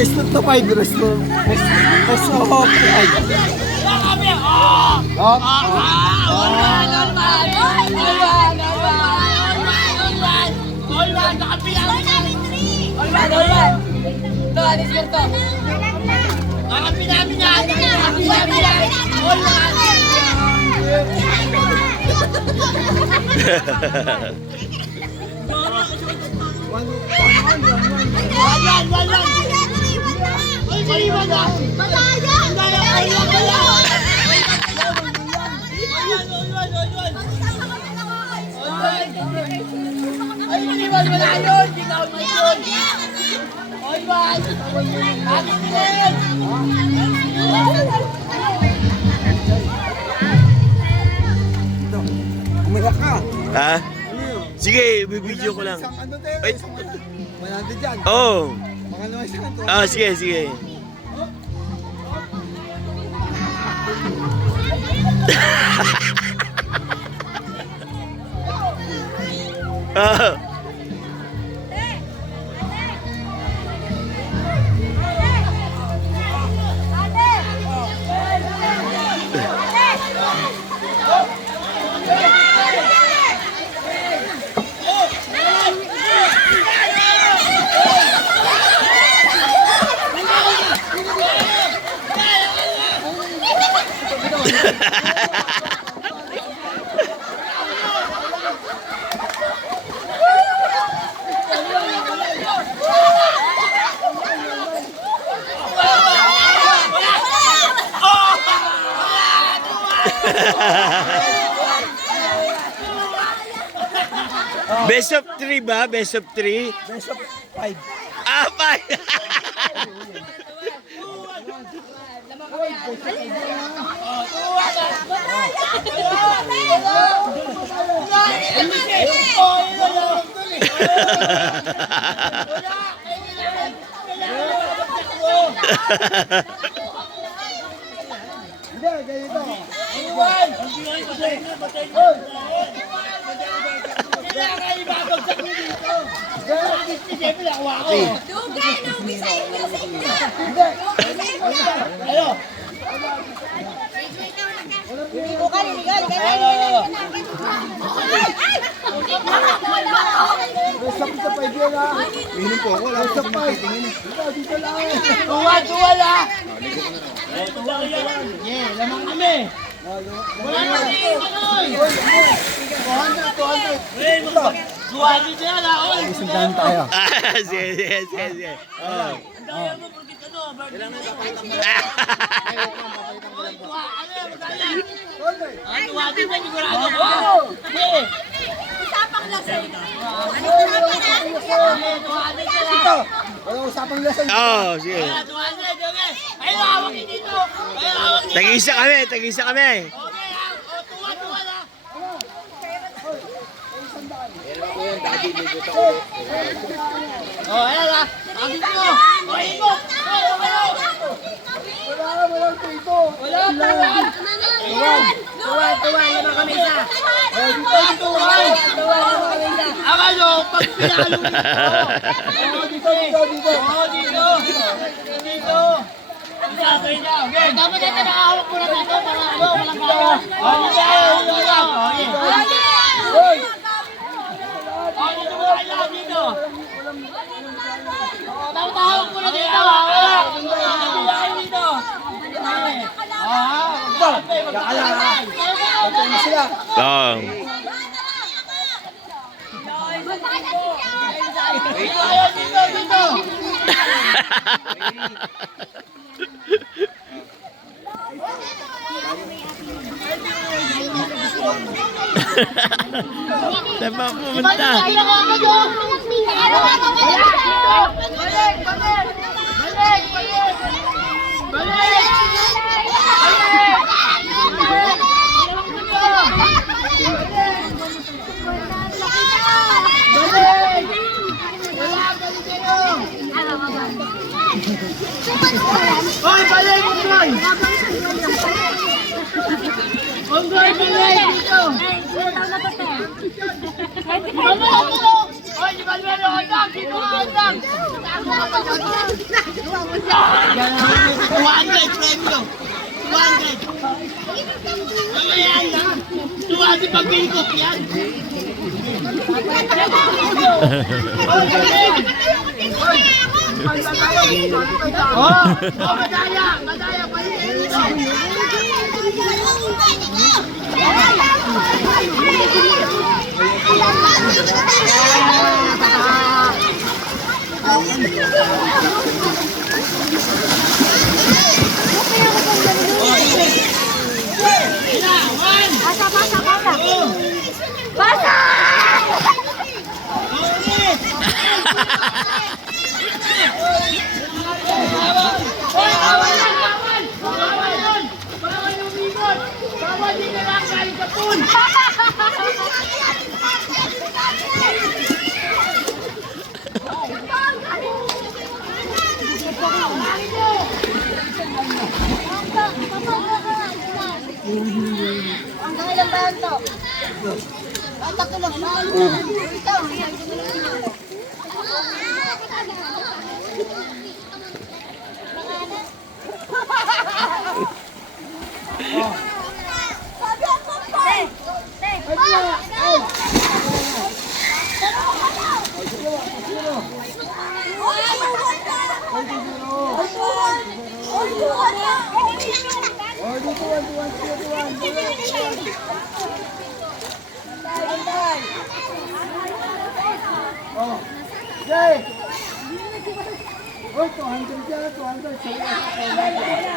Restore to 5, restore. Restore to 5. Umiyak ka. Ha? Sige, bibidyo ko lang. Isang ano tayo? Wait. Isang 100 dyan. Oh. Mga ano isang to. Ah, sige, sige. Ah. Best of 3 ba? Best of 3? Best of 5. Ah, 5! Hindi, ganito. Dugay, nung sa inyo, sa inyo. Ayo. Best of sa 5 yan ha. Minom po ako. Best of 5. Dito lang. Tuwa lang. Tuwa yan. Yeah, lamang kami. Wala na rin. 200. Tuwa dito yan ha. Isundan tayo. Ah, sige, sige, sige, sige. Oh. Tuwa dito, sigurado ko. Usapang lasing. Ito. Walang usapang lasang. Oh, sige. Ay, hawak dito. Ay, hawak dito. Tag-isa kami, tag-isa kami. Okay, tuwa lang. Oh, ayan lang. Ang dito. Oh, ikot. Walang tito. Wala pa. Tuwa naman kami sa. Tuwa. Akala, pag pinalo dito. Dito. Oh, dito. Dito. Okay, dapat ito nakahawak mo na dito para ano, walang kaya. Oh, dito. Hoy. Oh, dito mo kayo dito. Dapat hawak mo na dito. Hawak. Dito. Yakala ha. Ito na sila. Oh. Dito. Saan ba pumunta? Hoy, balik! Oy, di ba meron ang hotdog? Dito ang hotdog! 200 premio! 200! Ano yan? 200 pag-bilikop yan! Oh, madaya! Madaya! Basa, basa, basa. Basa! Hanggang ilan ba yan to? Ang takto lang. Ito. Jay! Oy, 200 yan, 200.